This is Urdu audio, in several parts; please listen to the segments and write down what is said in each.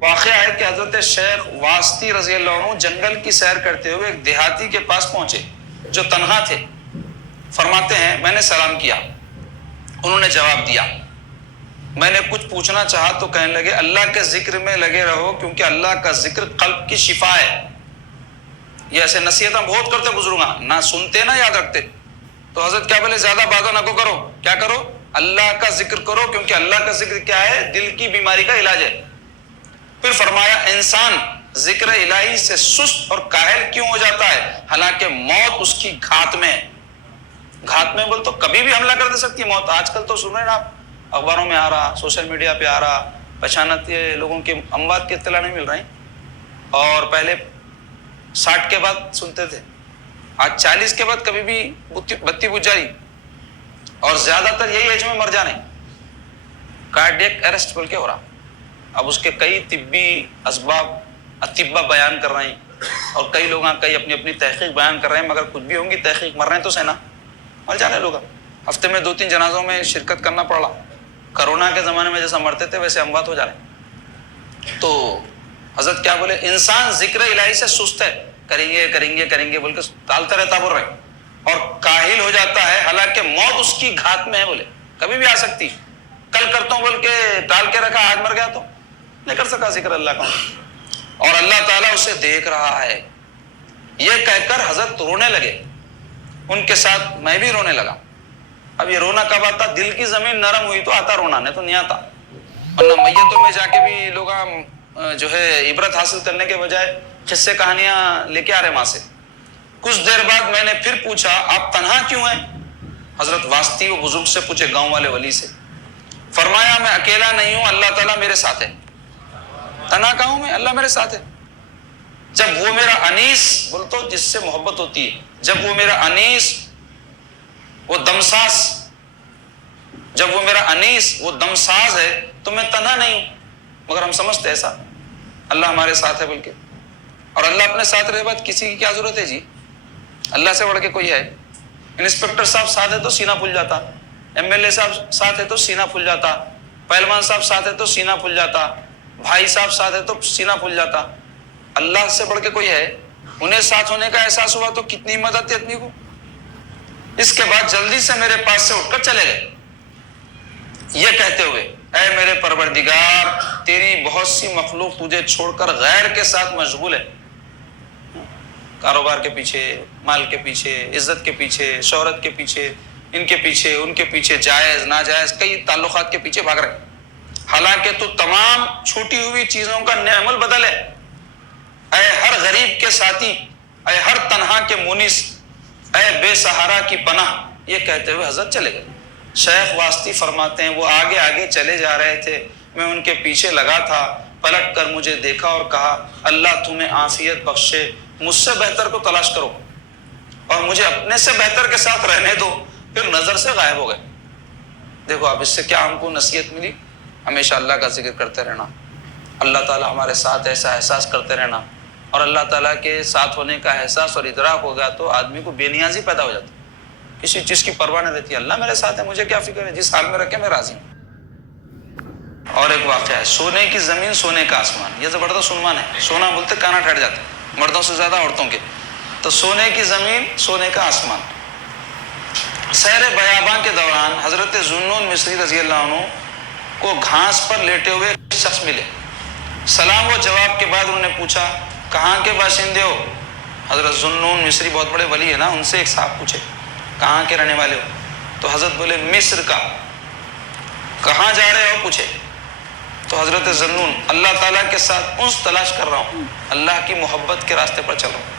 واقعہ ہے کہ حضرت شیخ واسطی رضی اللہ عنہ جنگل کی سیر کرتے ہوئے ایک دیہاتی کے پاس پہنچے جو تنہا تھے. فرماتے ہیں میں نے سلام کیا, انہوں نے جواب دیا. میں نے کچھ پوچھنا چاہا تو کہنے لگے اللہ کے ذکر میں لگے رہو کیونکہ اللہ کا ذکر قلب کی شفا ہے. یہ ایسے نصیحتیں بہت کرتے بزرگاں, نہ سنتے نہ یاد رکھتے. تو حضرت کیا بولے زیادہ باتیں نہ کرو, کیا کرو, اللہ کا ذکر کرو کیونکہ اللہ کا ذکر کیا ہے, دل کی بیماری کا علاج ہے. پھر فرمایا انسان ذکر الہی سے سست اور کاہل کیوں ہو جاتا ہے حالانکہ موت اس کی گھات میں ہے. گھات میں بول تو کبھی بھی حملہ کر دے سکتی ہے موت. آج کل تو سن رہے ہیں آپ, اخباروں میں آ رہا, سوشل میڈیا پہ آ رہا, پہچانت لوگوں کے اموات کی اطلاع نہیں مل رہی. اور پہلے 60 کے بعد سنتے تھے, آج 40 کے بعد کبھی بھی بتی بجھ جاری, اور زیادہ تر یہی ایج میں مر جانے, کارڈیک اریسٹ بول کے ہو رہا. اب اس کے کئی طبی اسباب اطباء بیان کر رہے ہیں, اور کئی لوگ کئی اپنی اپنی تحقیق بیان کر رہے ہیں, مگر کچھ بھی ہوں گی تحقیق, مر رہے ہیں تو سینا مر جانے لوگ. ہفتے میں 2-3 جنازوں میں شرکت کرنا پڑ رہا. کرونا کے زمانے میں جیسا مرتے تھے ویسے اموات ہو جا رہے. تو حضرت کیا بولے انسان ذکر الہی سے سست ہے, کریں گے کریں گے کریں گے بول کے ٹالتا رہتا بول رہے, اور کاہل ہو جاتا ہے حالانکہ موت اس کی گھات میں ہے. بولے کبھی بھی آ سکتی, کل کرتا ہوں بول کے ٹال کے رکھا, آج مر گیا تو نہیں کر سکا ذکر اللہ کا, اور اللہ تعالیٰ اسے دیکھ رہا ہے. یہ کہہ کر حضرت رونے لگے, ان کے ساتھ میں بھی رونے لگا. اب یہ رونا کب آتا, دل کی زمین نرم ہوئی تو آتا رونا, نہیں تو نہیں آتا. ورنہ میتوں میں جا کے بھی لوگ جو ہے عبرت حاصل کرنے کے بجائے قصے کہانیاں لے کے آ رہے وہاں سے. کچھ دیر بعد میں نے پھر پوچھا آپ تنہا کیوں ہیں. حضرت واسطی وہ بزرگ سے پوچھے, گاؤں والے ولی سے. فرمایا میں اکیلا نہیں ہوں, اللہ تعالیٰ میرے ساتھ ہے. تنہا کہاں ہوں میں, اللہ میرے ساتھ ہے. جب وہ میرا انیس, بول تو جس سے محبت ہوتی ہے, جب وہ میرا انیس وہ دمساز, جب وہ میرا انیس وہ دمساز ہے تو میں تنہا نہیں ہوں. مگر ہم سمجھتے ایسا اللہ ہمارے ساتھ ہے بول کے, اور اللہ اپنے ساتھ رہے بعد کسی کی کیا ضرورت ہے جی. اللہ سے بڑھ کے کوئی ہے. انسپیکٹر صاحب ساتھ ہے تو سینہ پھول جاتا, ایم ایل اے صاحب ساتھ ہے تو سینہ پھول جاتا, پہلوان صاحب ساتھ ہے تو سینہ پھول جاتا, بھائی صاحب ساتھ ہے تو سینہ پھول جاتا. اللہ سے بڑھ کے کوئی ہے. انہیں ساتھ ہونے کا احساس ہوا تو کتنی مدد تھی آدمی کو. اس کے بعد جلدی سے میرے پاس سے اٹھ کر چلے گئے, یہ کہتے ہوئے اے میرے پروردگار تیری بہت سی مخلوق تجھے چھوڑ کر غیر کے ساتھ مشغول ہے, کاروبار کے پیچھے, مال کے پیچھے, عزت کے پیچھے, شہرت کے پیچھے, ان کے پیچھے ان کے پیچھے, جائز ناجائز کئی تعلقات کے پیچھے بھاگ رہے. حالانکہ تو تمام چھوٹی ہوئی چیزوں کا نعم البدل ہے. اے ہر غریب کے ساتھی, اے ہر تنہا کے مونس, اے بے سہارا کی پناہ. یہ کہتے ہوئے حضرت چلے گئے. شیخ واسطی فرماتے ہیں وہ آگے آگے چلے جا رہے تھے, میں ان کے پیچھے لگا تھا. پلٹ کر مجھے دیکھا اور کہا اللہ تمہیں عافیت بخشے, مجھ سے بہتر کو تلاش کرو اور مجھے اپنے سے بہتر کے ساتھ رہنے دو. پھر نظر سے غائب ہو گئے. دیکھو اب اس سے کیا ہم کو نصیحت ملی, ہمیشہ اللہ کا ذکر کرتے رہنا, اللہ تعالیٰ ہمارے ساتھ ایسا احساس کرتے رہنا. اور اللہ تعالیٰ کے ساتھ ہونے کا احساس اور ادراک ہوگا تو آدمی کو بے نیازی پیدا ہو جاتی, کسی چیز کی پرواہ نہیں رہتی. اللہ میرے ساتھ ہے, مجھے کیا فکر ہے, جس حال میں رکھے میں راضی ہوں. اور ایک واقعہ ہے, سونے کی زمین سونے کا آسمان, یہ زبردست عنوان ہے. سونا بولتے کانا ٹھہر جاتا ہے, مردوں سے زیادہ عورتوں کے. تو سونے کی زمین سونے کا آسمان. سیر بیاباں کے دوران حضرت ذوالنون مصری رضی اللہ عنہ کو گھاس پر لیٹے ہوئے ایک شخص ملے. سلام و جواب کے بعد انہوں نے پوچھا کہاں کے باشندے ہو. حضرت ذوالنون مصری بہت بڑے ولی ہے نا, ان سے ایک صاحب پوچھے کہاں کے رہنے والے ہو. تو حضرت بولے مصر کا. کہاں جا رہے ہو پوچھے. تو حضرت ذوالنون اللہ تعالیٰ کے ساتھ انس تلاش کر رہا ہوں, اللہ کی محبت کے راستے پر چل رہا ہوں.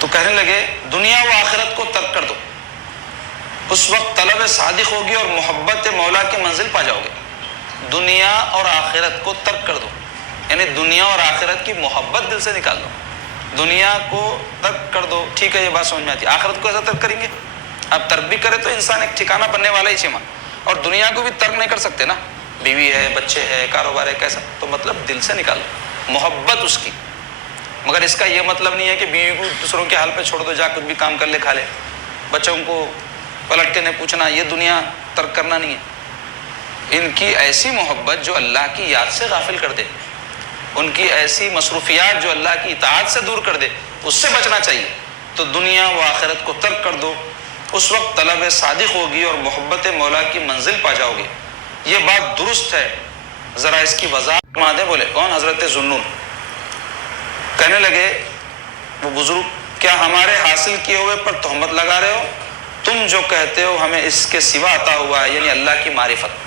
تو کہنے لگے دنیا و آخرت کو ترک کر دو, اس وقت طلب صادق ہوگی اور محبت مولا کی منزل پا جاؤ گے. دنیا اور آخرت کو ترک کر دو, یعنی دنیا اور آخرت کی محبت دل سے نکال دو. دنیا کو ترک کر دو, ٹھیک ہے یہ بات سمجھ میں آتی ہے. آخرت کو ایسا ترک کریں گے, اب ترک بھی کرے تو انسان ایک ٹھکانہ بننے والا ہی چیما, اور دنیا کو بھی ترک نہیں کر سکتے نا, بیوی ہے, بچے ہے, کاروبار ہے, کیسا, تو مطلب دل سے نکال دو محبت اس کی. مگر اس کا یہ مطلب نہیں ہے کہ بیوی کو دوسروں کے حال پہ چھوڑ دو, جا کچھ بھی کام کر لے کھا لے, بچوں کو پلٹ کے نہیں پوچھنا, یہ دنیا ترک کرنا نہیں ہے. ان کی ایسی محبت جو اللہ کی یاد سے غافل کر دے، ان کی ایسی مصروفیات جو اللہ کی اطاعت سے دور کر دے، اس سے بچنا چاہیے۔ تو دنیا و آخرت کو ترک کر دو، اس وقت طلب صادق ہوگی اور محبت مولا کی منزل پا جاؤ گے۔ یہ بات درست ہے، ذرا اس کی وضاحت مادے بولے کون؟ حضرت ذوالنون کہنے لگے وہ بزرگ، کیا ہمارے حاصل کیے ہوئے پر تہمت لگا رہے ہو؟ تم جو کہتے ہو ہمیں اس کے سوا عطا ہوا ہے، یعنی اللہ کی معرفت۔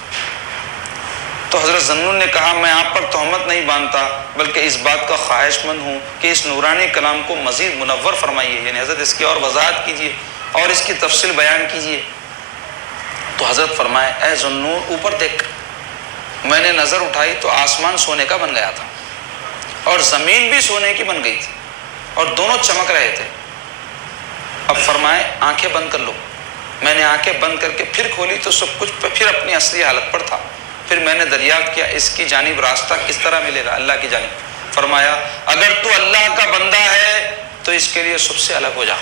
تو حضرت ذوالنون نے کہا میں آپ پر تہمت نہیں باندھتا، بلکہ اس بات کا خواہش مند ہوں کہ اس نورانی کلام کو مزید منور فرمائیے، یعنی حضرت اس کی اور وضاحت کیجیے اور اس کی تفصیل بیان کیجیے۔ تو حضرت فرمائے اے ذوالنون اوپر دیکھ، میں نے نظر اٹھائی تو آسمان سونے کا بن گیا تھا اور زمین بھی سونے کی بن گئی تھی اور دونوں چمک رہے تھے۔ اب فرمائے آنکھیں بند کر لو۔ میں نے آنکھیں بند کر کے پھر کھولی تو سب کچھ پھر اپنی اصلی حالت پر تھا۔ پھر میں نے دریافت کیا اس کی جانب راستہ کس طرح ملے گا؟ اللہ کی جانب۔ فرمایا اگر تو اللہ کا بندہ ہے تو اس کے لیے سب سے الگ ہو جا،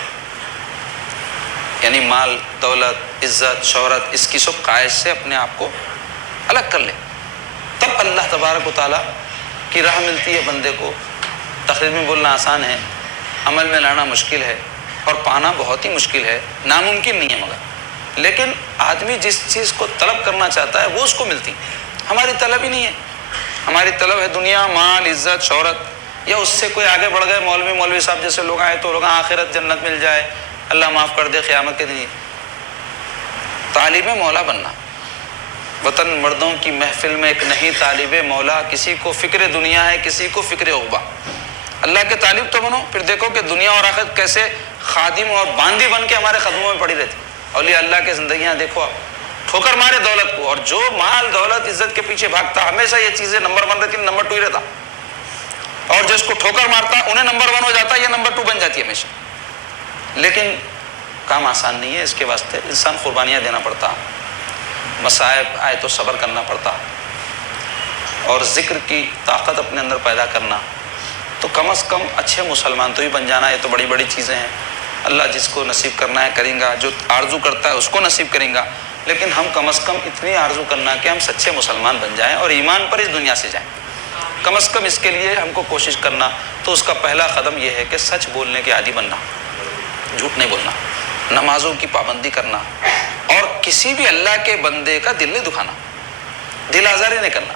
یعنی مال دولت عزت شہرت اس کی سب خواہش سے اپنے آپ کو الگ کر لے، تب اللہ تبارک و تعالیٰ کی راہ ملتی ہے بندے کو۔ تقریر میں بولنا آسان ہے، عمل میں لانا مشکل ہے اور پانا بہت ہی مشکل ہے، ناممکن نہیں ہے مگر۔ لیکن آدمی جس چیز کو طلب کرنا چاہتا ہے وہ اس کو ملتی۔ ہماری طلب ہی نہیں ہے، ہماری طلب ہے دنیا مال عزت شہرت، یا اس سے کوئی آگے بڑھ گئے مولوی صاحب جیسے لوگ آئے تو لوگ آخرت جنت مل جائے، اللہ معاف کر دے قیامت کے دن۔ طالب مولا بننا، وطن مردوں کی محفل میں ایک نہیں طالب مولا، کسی کو فکر دنیا ہے کسی کو فکر عقبہ۔ اللہ کے طالب تو بنو، پھر دیکھو کہ دنیا اور آخرت کیسے خادم اور باندی بن کے ہمارے قدموں میں پڑی رہتی۔ اولیاء اللہ کے زندگیاں دیکھو آپ، ٹھوکر مارے دولت کو، اور جو مال دولت عزت کے پیچھے بھاگتا ہمیشہ یہ چیزیں نمبر 1 رہتی، نمبر 2 ہی رہتا، اور جس کو ٹھوکر مارتا انہیں نمبر 1 ہو جاتا، یہ نمبر 2 بن جاتی ہے ہمیشہ۔ لیکن کام آسان نہیں ہے، اس کے واسطے انسان قربانیاں دینا پڑتا، مصائب آئے تو صبر کرنا پڑتا، اور ذکر کی طاقت اپنے اندر پیدا کرنا۔ تو کم از کم اچھے مسلمان تو ہی بن جانا، یہ تو بڑی بڑی چیزیں ہیں، اللہ جس کو نصیب کرنا ہے کریں گا، جو آرزو کرتا ہے اس کو نصیب کریں گا۔ لیکن ہم کم از کم اتنی آرزو کرنا کہ ہم سچے مسلمان بن جائیں اور ایمان پر اس دنیا سے جائیں، کم از کم اس کے لیے ہم کو کوشش کرنا۔ تو اس کا پہلا قدم یہ ہے کہ سچ بولنے کے عادی بننا، جھوٹ نہیں بولنا، نمازوں کی پابندی کرنا، اور کسی بھی اللہ کے بندے کا دل نہیں دکھانا، دل آزاری نہیں کرنا۔